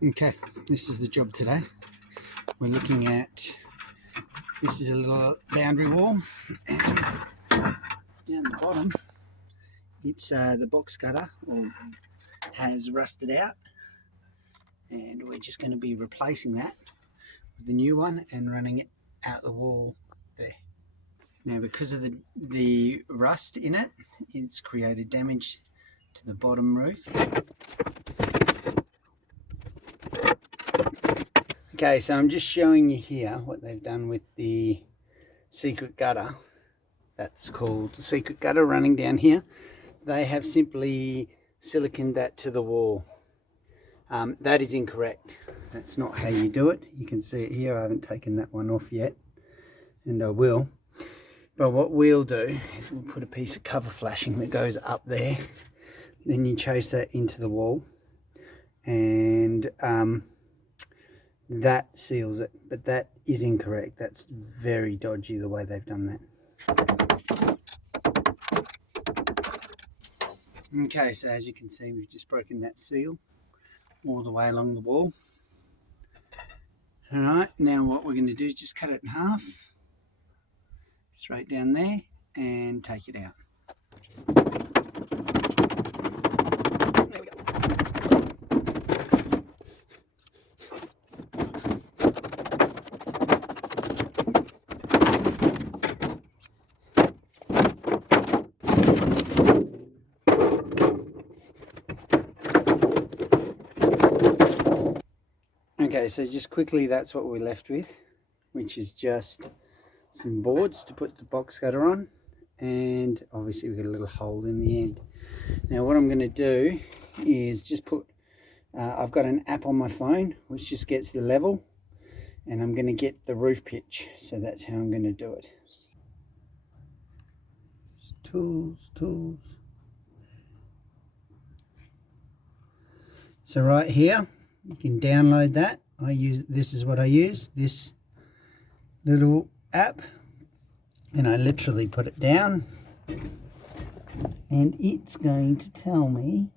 Okay, this is the job today. We're looking at, this is a little boundary wall, and down the bottom, it's the box cutter has rusted out, and we're just going to be replacing that with the new one and running it out the wall there. Now, because of the rust in it, it's created damage to the bottom roof. Okay, so I'm just showing you here what they've done with the secret gutter. That's called the secret gutter running down here. They have simply siliconed that to the wall. That is incorrect. That's not how you do it. You can see it here. I haven't taken that one off yet, and I will. But what we'll do is we'll put a piece of cover flashing that goes up there. Then you chase that into the wall, and that seals it. But that is incorrect. That's very dodgy the way they've done that. Okay, so as you can see, we've just broken that seal all the way along the wall. All right, now what we're going to do is just cut it in half, straight down there, and take it out. There we go. Okay, so just quickly, that's what we're left with, which is just some boards to put the box cutter on, and obviously we've got a little hole in the end. Now what I'm going to do is just put, I've got an app on my phone which just gets the level, and I'm going to get the roof pitch, so that's how I'm going to do it. Tools. So right here, you can download that. This is what I use, this little app, and I literally put it down, and it's going to tell me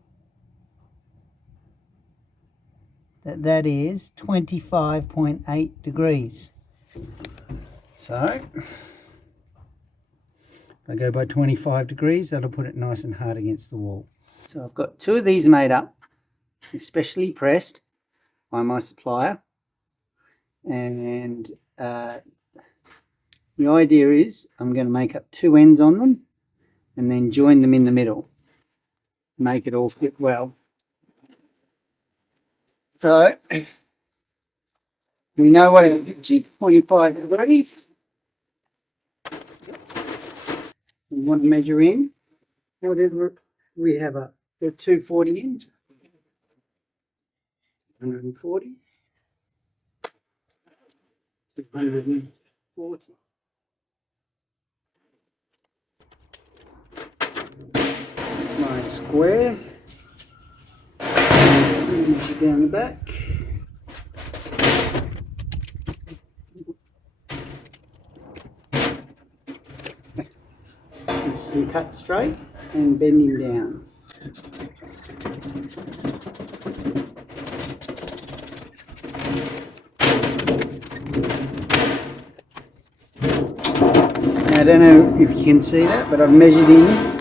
that is 25.8 degrees. So if I go by 25 degrees, that'll put it nice and hard against the wall. So I've got two of these made up, especially pressed by my supplier, and the idea is I'm going to make up two ends on them and then join them in the middle, make it all fit well. So we know what our pitch is, 25 degrees. We want to measure in whatever we have up. There are 240 in, 140, 240. Nice square. Measure down the back. Just going to cut straight and bend him down. Now, I don't know if you can see that, but I've measured in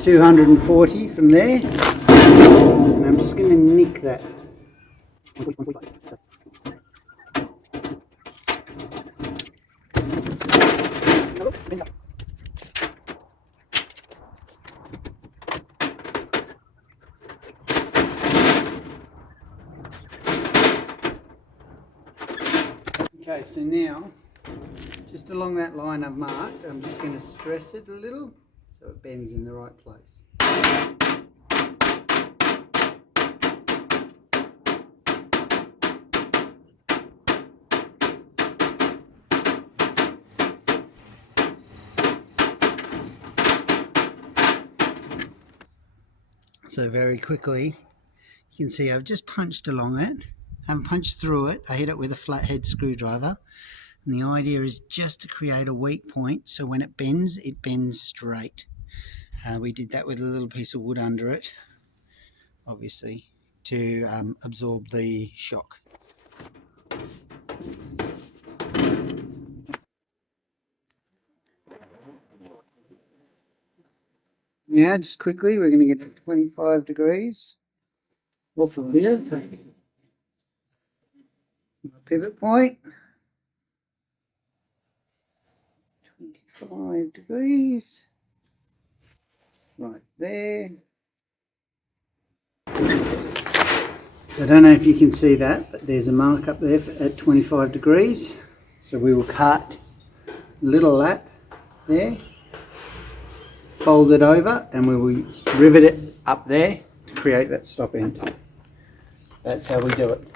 240 from there, and I'm just going to nick that. Okay, so now, just along that line I've marked, I'm just going to stress it a little so it bends in the right place. So very quickly, you can see I've just punched along it. I haven't punched through it. I hit it with a flathead screwdriver. And the idea is just to create a weak point, so when it bends straight. We did that with a little piece of wood under it. Obviously, to absorb the shock. Now, just quickly, we're going to get to 25 degrees off of here. Pivot point. 25 degrees. Right there. So I don't know if you can see that, but there's a mark up there at 25 degrees. So we will cut a little lap there, fold it over, and we will rivet it up there to create that stop end. That's how we do it.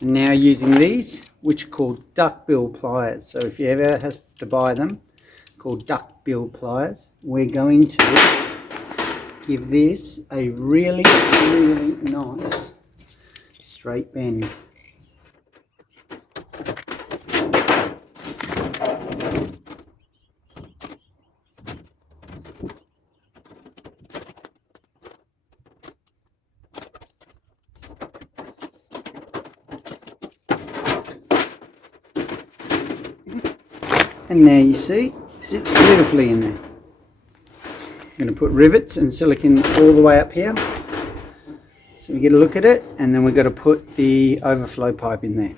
And now using these, which are called duckbill pliers. So if you ever have to buy them, called duckbill pliers, we're going to give this a really, really nice straight bend. And now you see, it sits beautifully in there. I'm going to put rivets and silicone all the way up here. So we get a look at it, and then we've got to put the overflow pipe in there.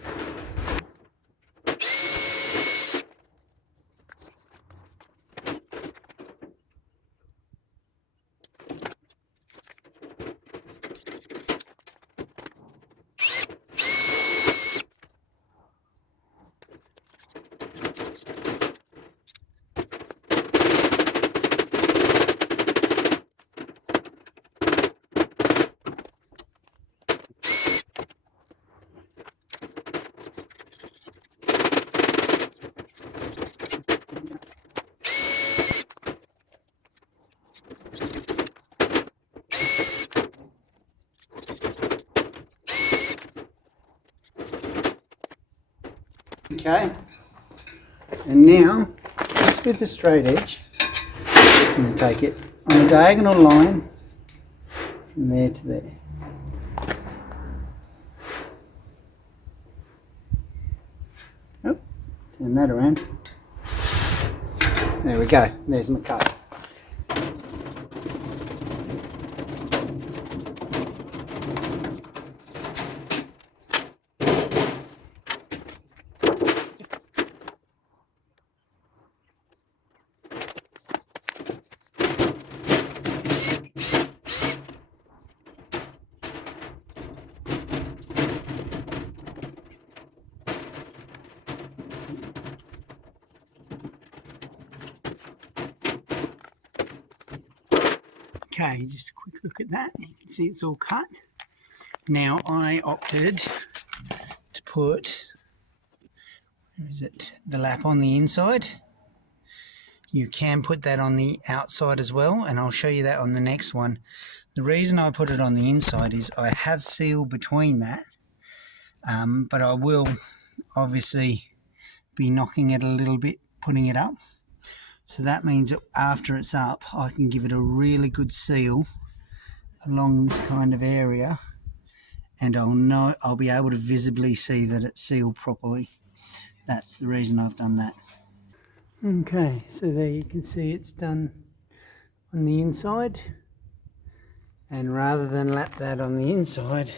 Okay, and now, just with the straight edge, I'm going to take it on a diagonal line from there to there. Oh, turn that around. There we go, there's my cut. Okay, just a quick look at that. You can see it's all cut. Now I opted to put, where is it, the lap on the inside. You can put that on the outside as well, and I'll show you that on the next one. The reason I put it on the inside is I have seal between that, but I will obviously be knocking it a little bit, putting it up. So that means that after it's up, I can give it a really good seal along this kind of area, and I'll be able to visibly see that it's sealed properly. That's the reason I've done that. Okay, so there you can see it's done on the inside, and rather than lap that on the inside,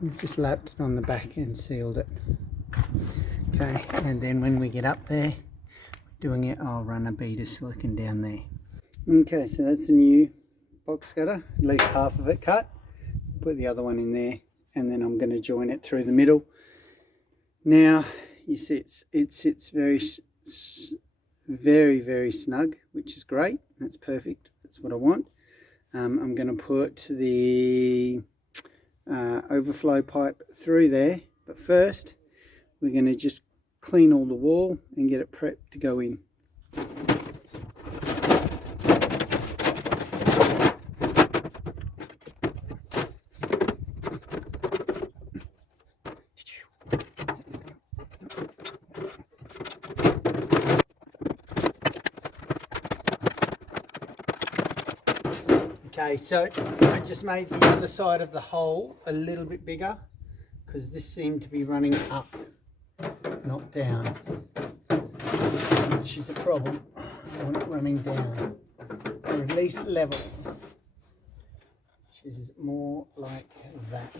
we've just lapped it on the back and sealed it. Okay, and then when we get up there doing it, I'll run a bead of silicone down there. Okay, so that's the new box cutter, at least half of it cut. Put the other one in there, and then I'm going to join it through the middle. Now you see it sits very snug, which is great. That's perfect, that's what I want. I'm going to put the overflow pipe through there, but first we're going to just clean all the wall and get it prepped to go in. Okay, so I just made the other side of the hole a little bit bigger because this seemed to be running up, not down, which is a problem. I want it running down, or at least level, which is more like that.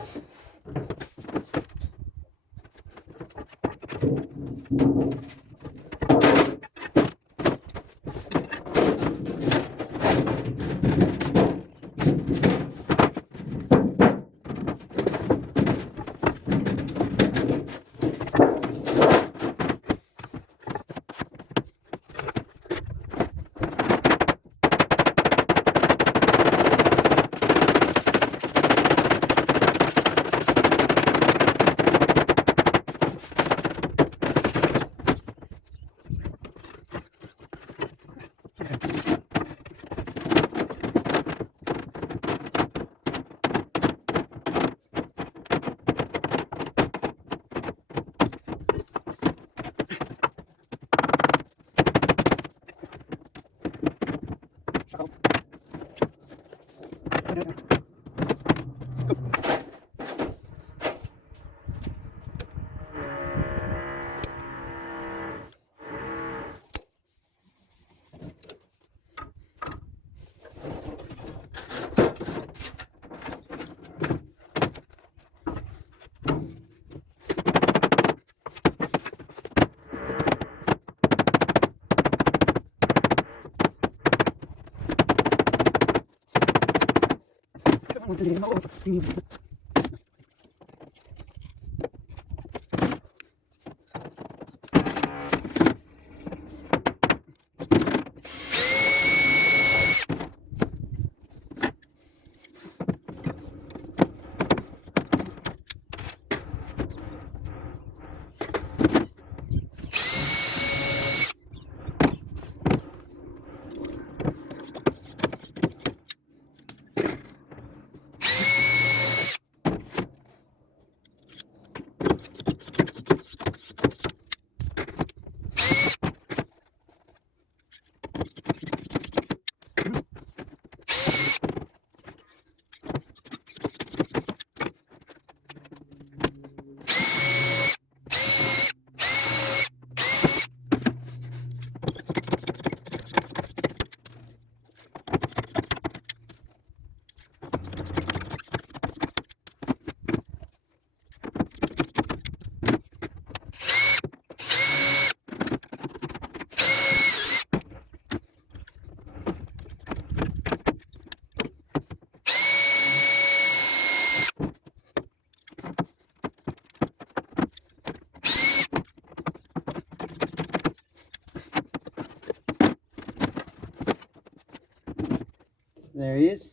There he is,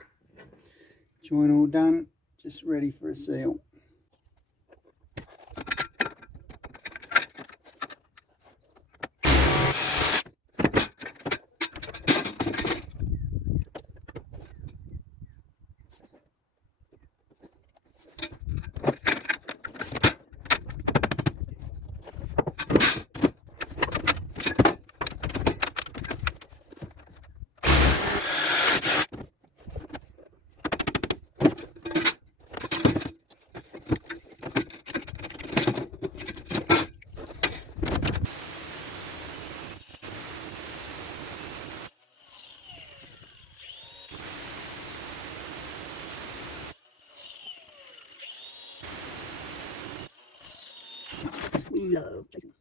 join all done, just ready for a seal. Love Jason.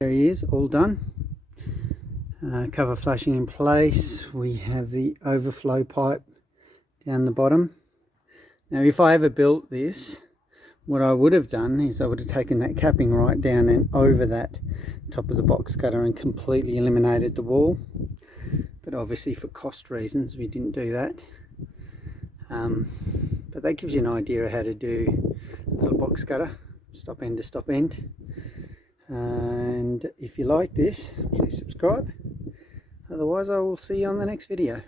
There he is, all done. Cover flashing in place. We have the overflow pipe down the bottom. Now if I ever built this, what I would have done is I would have taken that capping right down and over that top of the box cutter and completely eliminated the wall. But obviously for cost reasons we didn't do that. but that gives you an idea of how to do a little box cutter, stop end to stop end. And if you like this, please subscribe. Otherwise, I will see you on the next video.